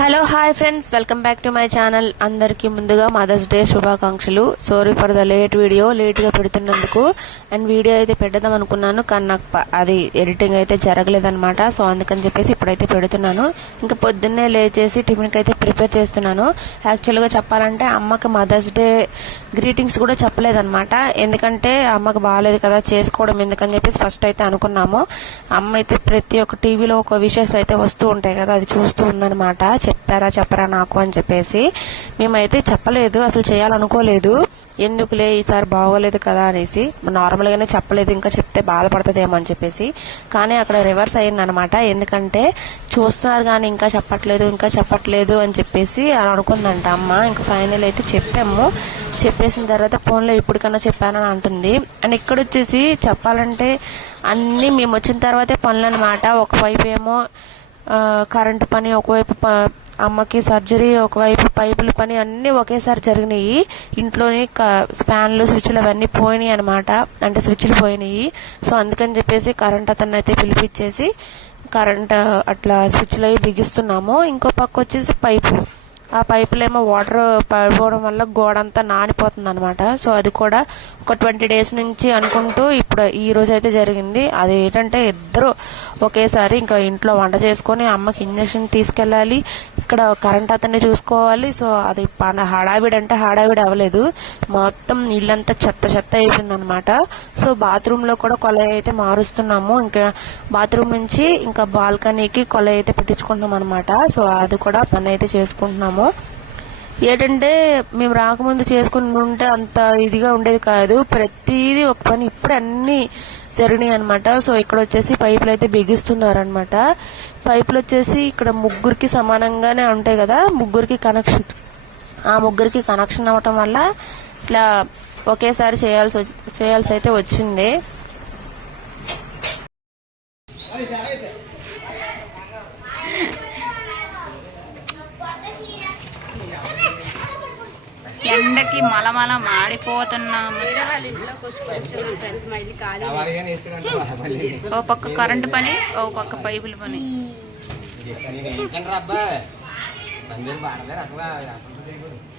Hello hi friends. Welcome back to my channel. అందరికీ ముందుగా mother's day శుభాకాంక్షలు. Sorry for the late video లేట్గా పెడుతున్నందుకు. అండ్ వీడియో అయితే పెడదాం అనుకున్నాను కానీ నాకు అది ఎడిటింగ్ అయితే జరగలేదన్నమాట. సో అందుకని చెప్పేసి ఇప్పుడైతే పెడుతున్నాను. ఇంకా పొద్దున్నే లేచేసి టిఫిన్కి అయితే ప్రిపేర్ చేస్తున్నాను. యాక్చువల్గా చెప్పాలంటే అమ్మకి మదర్స్ డే గ్రీటింగ్స్ కూడా చెప్పలేదన్నమాట. ఎందుకంటే అమ్మకి బాగాలేదు కదా చేసుకోవడం ఎందుకని చెప్పేసి ఫస్ట్ అయితే అనుకున్నాము. అమ్మ అయితే ప్రతి ఒక్క టీవీలో ఒక విషెస్ అయితే వస్తూ ఉంటాయి కదా అది చూస్తూ ఉందన్నమాట. చెప్తారా చెప్పరా నాకు అని చెప్పేసి మేమైతే చెప్పలేదు అసలు చేయాలనుకోలేదు. ఎందుకులే ఈసారి బాగోలేదు కదా అనేసి నార్మల్గానే చెప్పలేదు ఇంకా చెప్తే బాధపడుతుందేమో అని చెప్పేసి. కానీ అక్కడ రివర్స్ అయిందనమాట ఎందుకంటే చూస్తున్నారు కానీ ఇంకా చెప్పట్లేదు ఇంకా చెప్పట్లేదు అని చెప్పేసి అని అనుకుందంట అమ్మ. ఇంకా ఫైనల్ అయితే చెప్పాము. చెప్పేసిన తర్వాత ఫోన్లో ఇప్పటికన్నా చెప్పానని అంటుంది. అండ్ ఇక్కడ వచ్చేసి చెప్పాలంటే అన్నీ మేము వచ్చిన తర్వాతే పనులు అనమాట ఒకవైపు ఏమో కరెంటు పని ఒకవైపు అమ్మకి సర్జరీ ఒకవైపు పైపుల పని అన్నీ ఒకేసారి జరిగినాయి. ఇంట్లోని క- ఫ్యాన్లు స్విచ్లు అవన్నీ పోయినాయి అనమాట అంటే స్విచ్లు పోయినాయి. సో అందుకని చెప్పేసి కరెంట్ అతన్ని అయితే పిలిపించేసి కరెంట్ అట్లా స్విచ్లు అవి బిగిస్తున్నాము. ఇంకో పక్క వచ్చేసి పైపులు. ఆ పైపులేమో వాటర్ పడిపోవడం వల్ల గోడ అంతా నానిపోతుంది అనమాట సో అది కూడా ఒక ట్వంటీ డేస్ నుంచి అనుకుంటూ ఇప్పుడు ఈ రోజు అయితే జరిగింది. అది ఏంటంటే ఇద్దరు ఒకేసారి ఇంకా ఇంట్లో వంట చేసుకొని అమ్మకి ఇంజక్షన్ తీసుకెళ్ళాలి. ఇక్కడ కరెంట్ అతన్ని చూసుకోవాలి. సో అది పన హడావిడి అంటే హడావిడి అవ్వలేదు. మొత్తం ఇల్లంతా చెత్త చెత్త అయిపోయింది అనమాట సో బాత్రూమ్లో కూడా కొలయ అయితే మారుస్తున్నాము. ఇంకా బాత్రూమ్ నుంచి ఇంకా బాల్కనీకి కొలయ అయితే పెట్టించుకుంటున్నాం అనమాట సో అది కూడా పని అయితే చేసుకుంటున్నాము. ఏంటంటే మేము రాకముందు చేసుకుని ఉంటే అంత ఇదిగా ఉండేది కాదు. ప్రతిదీ ఒక పని ఇప్పుడు అన్ని జరిగినాయి అనమాట సో ఇక్కడ వచ్చేసి పైపులు అయితే బిగిస్తున్నారు అనమాట పైపులు వచ్చేసి ఇక్కడ ముగ్గురికి సమానంగానే ఉంటాయి కదా. ముగ్గురికి కనెక్షన్ ఆ ముగ్గురికి కనెక్షన్ అవ్వటం వల్ల ఇట్లా ఒకేసారి చేయాల్సి వచ్చి- చేయాల్సి అయితే వచ్చింది. ఎండకి మలమల మాడిపోతున్నాము. ఓ పక్క కరెంటు పని ఓ పక్క పైపుల పని. అసలు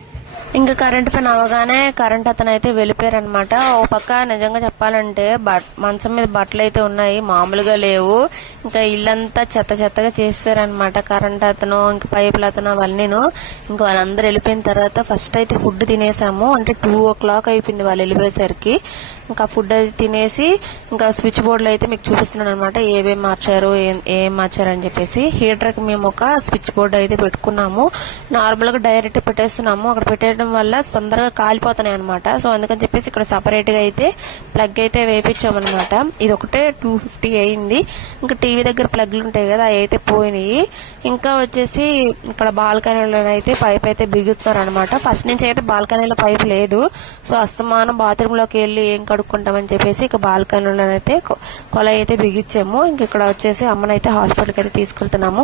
ఇంకా కరెంట్ పని అవగానే కరెంట్ అతను అయితే వెళ్ళిపోయారనమాట. ఓ పక్క నిజంగా చెప్పాలంటే బట్ మంచం మీద బట్టలు అయితే ఉన్నాయి మామూలుగా లేవు. ఇంకా ఇల్లంతా చెత్త చెత్తగా చేస్తారనమాట కరెంట్ అతను ఇంకా పైపులు అతను అవన్నీను. ఇంకా వాళ్ళందరూ వెళ్ళిపోయిన తర్వాత ఫస్ట్ అయితే ఫుడ్ తినేసాము. అంటే టూ ఓ క్లాక్ అయిపోయింది వాళ్ళు వెళ్ళిపోయేసరికి. ఇంకా ఫుడ్ అది తినేసి ఇంకా స్విచ్ బోర్డులో అయితే మీకు చూపిస్తున్నాను అనమాట ఏమేమి మార్చారు ఏం- ఏం మార్చారు అని చెప్పేసి. హీటర్కి మేము ఒక స్విచ్ బోర్డు అయితే పెట్టుకున్నాము. నార్మల్గా డైరెక్ట్ పెట్టేస్తున్నాము. అక్కడ పెట్టేయడం వల్ల తొందరగా కాలిపోతున్నాయి అనమాట సో అందుకని చెప్పేసి ఇక్కడ సపరేట్గా అయితే ప్లగ్ అయితే వేపించామన్నమాట. ఇది ఒకటే టూ ఫిఫ్టీ అయింది. ఇంకా టీవీ దగ్గర ప్లగ్లు ఉంటాయి కదా అవి అయితే పోయినాయి. ఇంకా వచ్చేసి ఇక్కడ బాల్కనీలో అయితే పైప్ అయితే బిగుతున్నారు అనమాట ఫస్ట్ నుంచి అయితే బాల్కనీలో పైప్ లేదు. సో అస్తమానం బాత్రూమ్లోకి వెళ్ళి ఏం కడుక్కుంటామని చెప్పేసి ఇక బాల్కనీలో అయితే కొలై అయితే బిగించాము. ఇంక ఇక్కడ వచ్చేసి అమ్మనైతే హాస్పిటల్కి అయితే తీసుకెళ్తున్నాము.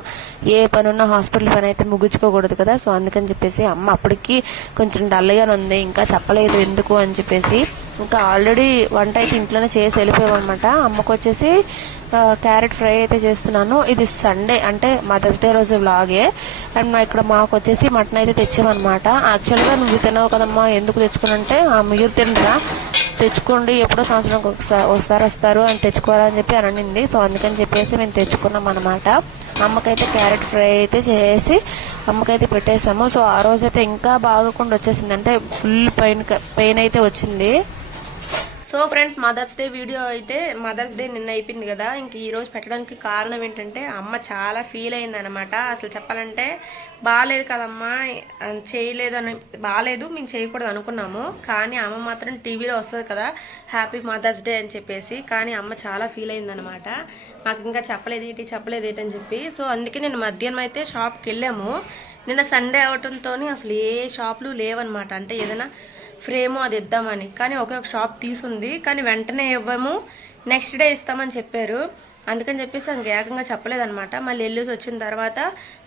ఏ పని ఉన్నా హాస్పిటల్ పని అయితే ముగించుకోకూడదు కదా. సో అందుకని చెప్పేసి అమ్మ అప్పటికి కొంచెం డల్గా ఉంది ఇంకా చెప్పలేదు ఎందుకు అని చెప్పేసి. ఇంకా ఆల్రెడీ వంట అయితే ఇంట్లోనే చేసి వెళ్ళిపోయామన్నమాట. అమ్మకు వచ్చేసి క్యారెట్ ఫ్రై అయితే చేస్తున్నాను. ఇది సండే అంటే మదర్స్ డే రోజు వ్లాగే. అండ్ మా ఇక్కడ మాకు వచ్చేసి మటన్ అయితే తెచ్చామన్నమాట. యాక్చువల్గా నువ్వు తినవు కదమ్మా ఎందుకు తెచ్చుకునంటే ఆ మీరు తినరా? తెచ్చుకోండి. ఎప్పుడో సంవత్సరానికి ఒకసారి ఒకసారి వస్తారు అని తెచ్చుకోవాలని చెప్పి అని అనింది సో అందుకని చెప్పేసి మేము తెచ్చుకున్నాం అనమాట అమ్మకైతే క్యారెట్ ఫ్రై అయితే చేసి అమ్మకైతే పెట్టేసాము. సో ఆ రోజైతే ఇంకా బాగకుండా వచ్చేసింది అంటే ఫుల్ పెయిన్ పెయిన్ అయితే వచ్చింది. So friends mother's day video అయితే మదర్స్ డే నిన్న అయిపోయింది కదా. ఇంక ఈరోజు పెట్టడానికి కారణం ఏంటంటే అమ్మ చాలా ఫీల్ అయింది అనమాట అసలు చెప్పాలంటే బాగాలేదు కదమ్మా చేయలేదు అని బాగాలేదు మేము చేయకూడదు అనుకున్నాము. కానీ అమ్మ మాత్రం టీవీలో వస్తుంది కదా హ్యాపీ మదర్స్ డే అని చెప్పేసి. కానీ అమ్మ చాలా ఫీల్ అయింది అనమాట మాకు ఇంకా చెప్పలేదు ఏంటి చెప్పలేదు ఏంటి అని చెప్పి. సో అందుకే నేను మధ్యాహ్నం అయితే షాప్కి వెళ్ళాము. నిన్న సండే అవటంతో అసలు ఏ షాపులు లేవన్నమాట. అంటే ఏదైనా ఫ్రేము అది ఇద్దామని. కానీ ఒకే ఒక షాప్ తీసుంది. కానీ వెంటనే ఇవ్వము. నెక్స్ట్ డే ఇస్తామని చెప్పారు. అందుకని చెప్పేసి ఇంక ఏకంగా చెప్పలేదనమాట మళ్ళీ వెళ్ళేసి వచ్చిన తర్వాత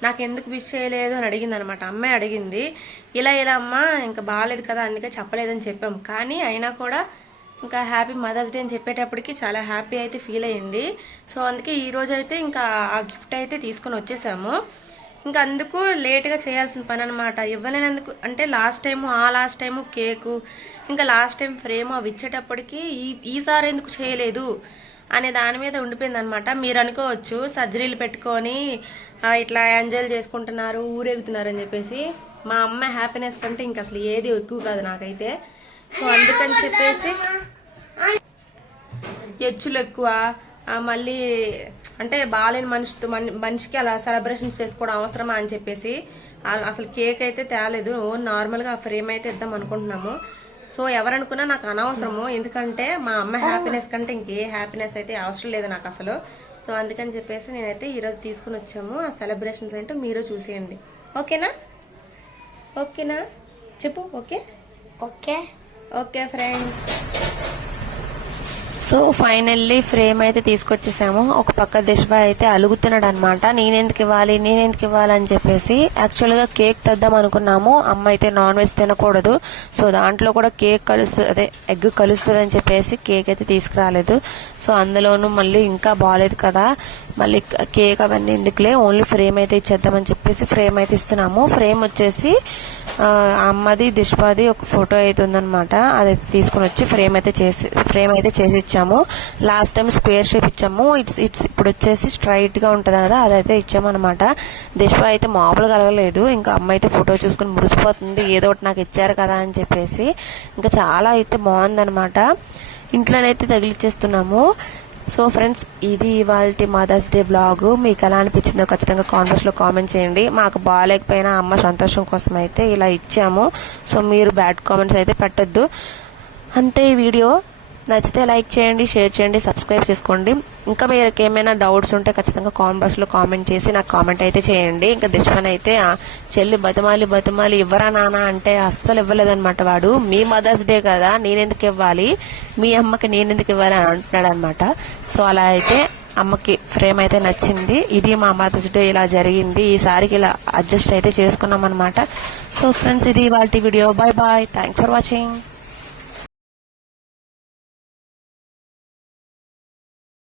నాకు ఎందుకు విష్ చేయలేదు అని అడిగింది అనమాట అమ్మాయి అడిగింది. ఇలా ఇలా అమ్మా ఇంకా బాగాలేదు కదా అందుకే చెప్పలేదని చెప్పాం. కానీ అయినా కూడా ఇంకా హ్యాపీ మదర్స్ డే అని చెప్పేటప్పటికి చాలా హ్యాపీ అయితే ఫీల్ అయ్యింది. సో అందుకే ఈరోజు అయితే ఇంకా ఆ గిఫ్ట్ అయితే తీసుకొని వచ్చేసాము. ఇంకా అందుకు లేట్గా చేయాల్సిన పని అనమాట ఇవ్వలేనందుకు అంటే లాస్ట్ టైము ఆ లాస్ట్ టైము కేకు ఇంకా లాస్ట్ టైం ఫ్రేమ్ అవి ఇచ్చేటప్పటికి ఈ ఈసారి ఎందుకు చేయలేదు అనే దాని మీద ఉండిపోయింది అనమాట మీరు అనుకోవచ్చు సర్జరీలు పెట్టుకొని ఇట్లా ఎంజాయ్ చేసుకుంటున్నారు ఊరేగుతున్నారు అని చెప్పేసి. మా అమ్మ హ్యాపీనెస్ కంటే ఇంకా అసలు ఏది ఎక్కువ కాదు నాకైతే. సో అందుకని చెప్పేసి ఎచ్చులు ఎక్కువ మళ్ళీ అంటే బాగాలేని మనిషితో మన- మనిషికి అలా సెలబ్రేషన్స్ చేసుకోవడం అవసరమా అని చెప్పేసి అసలు కేక్ అయితే తేలేదు. నార్మల్గా ఆ ఫ్రేమ్ అయితే ఇద్దాం అనుకుంటున్నాము. సో ఎవరనుకున్నా నాకు అనవసరము. ఎందుకంటే మా అమ్మ హ్యాపీనెస్ కంటే ఇంకే హ్యాపీనెస్ అయితే అవసరం లేదు నాకు అసలు. సో అందుకని చెప్పేసి నేనైతే ఈరోజు తీసుకుని వచ్చాము. ఆ సెలబ్రేషన్స్ ఏంటో మీరు చూసేయండి. ఓకేనా? ఓకేనా? చెప్పు okay? Okay. Okay friends so finally frame అయితే తీసుకొచ్చేసాము. ఒక పక్క దిశబాయ్ అయితే అలుగుతున్నాడు అనమాట నేనెందుకు ఇవ్వాలి నేనెందుకు ఇవ్వాలి అని చెప్పేసి యాక్చువల్గా కేక్ తెద్దాం అనుకున్నాము. అమ్మ అయితే నాన్ వెజ్ తినకూడదు. సో దాంట్లో కూడా కేక్ కలుస్తుంది అదే ఎగ్ కలుస్తుంది అని చెప్పేసి కేక్ అయితే తీసుకురాలేదు. సో అందులోనూ మళ్ళీ ఇంకా బాగాలేదు కదా. మళ్ళీ కేక్ అవన్నీ ఎందుకులే ఓన్లీ ఫ్రేమ్ అయితే ఇచ్చేద్దామని చెప్పేసి ఫ్రేమ్ అయితే ఇస్తున్నాము. ఫ్రేమ్ వచ్చేసి అమ్మది దిష్పాది ఒక ఫోటో అయితే ఉందనమాట అదైతే తీసుకుని వచ్చి ఫ్రేమ్ అయితే చేసి ఫ్రేమ్ అయితే చేసి ఇచ్చాము. లాస్ట్ టైం స్క్వేర్ షేప్ ఇచ్చాము. ఇట్స్ ఇట్స్ ఇప్పుడు వచ్చేసి స్ట్రైట్గా ఉంటది కదా అదైతే ఇచ్చాము అనమాట దిష్ప అయితే మామూలుగా కలగలేదు ఇంకా అమ్మ అయితే ఫోటో చూసుకుని మురిసిపోతుంది. ఏదో ఒకటి నాకు ఇచ్చారు కదా అని చెప్పేసి. ఇంకా చాలా అయితే బాగుందన్నమాట. ఇంట్లోనైతే తగిలిచ్చేస్తున్నాము. సో ఫ్రెండ్స్ ఇది ఇవాళ మదర్స్ డే బ్లాగ్ మీకు ఎలా అనిపించిందో ఖచ్చితంగా కామెంట్స్లో కామెంట్ చేయండి. మాకు బాగాలేకపోయినా అమ్మ సంతోషం కోసం అయితే ఇలా ఇచ్చాము. సో మీరు బ్యాడ్ కామెంట్స్ అయితే పెట్టొద్దు. అంతే ఈ వీడియో నచ్చితే లైక్ చేయండి షేర్ చేయండి సబ్స్క్రైబ్ చేసుకోండి. ఇంకా మీకు ఏమైనా డౌట్స్ ఉంటే ఖచ్చితంగా కామెంట్ బాక్స్లో కామెంట్ చేసి నాకు కామెంట్ అయితే చేయండి. ఇంకా దుష్మన్ అయితే చెల్లి బతిమాలి బతిమాలి ఇవ్వరా నానా అంటే అస్సలు ఇవ్వలేదన్నమాట వాడు. మీ మదర్స్ డే కదా నేనెందుకు ఇవ్వాలి? మీ అమ్మకి నేనెందుకు ఇవ్వాలి అని అంటున్నాడు అనమాట సో అలా అయితే అమ్మకి ఫ్రేమ్ అయితే నచ్చింది. ఇది మా మదర్స్ డే ఇలా జరిగింది. ఈసారికి ఇలా అడ్జస్ట్ అయితే చేసుకున్నాం అనమాట సో ఫ్రెండ్స్ ఇది వాటి video. Bye bye thanks for watching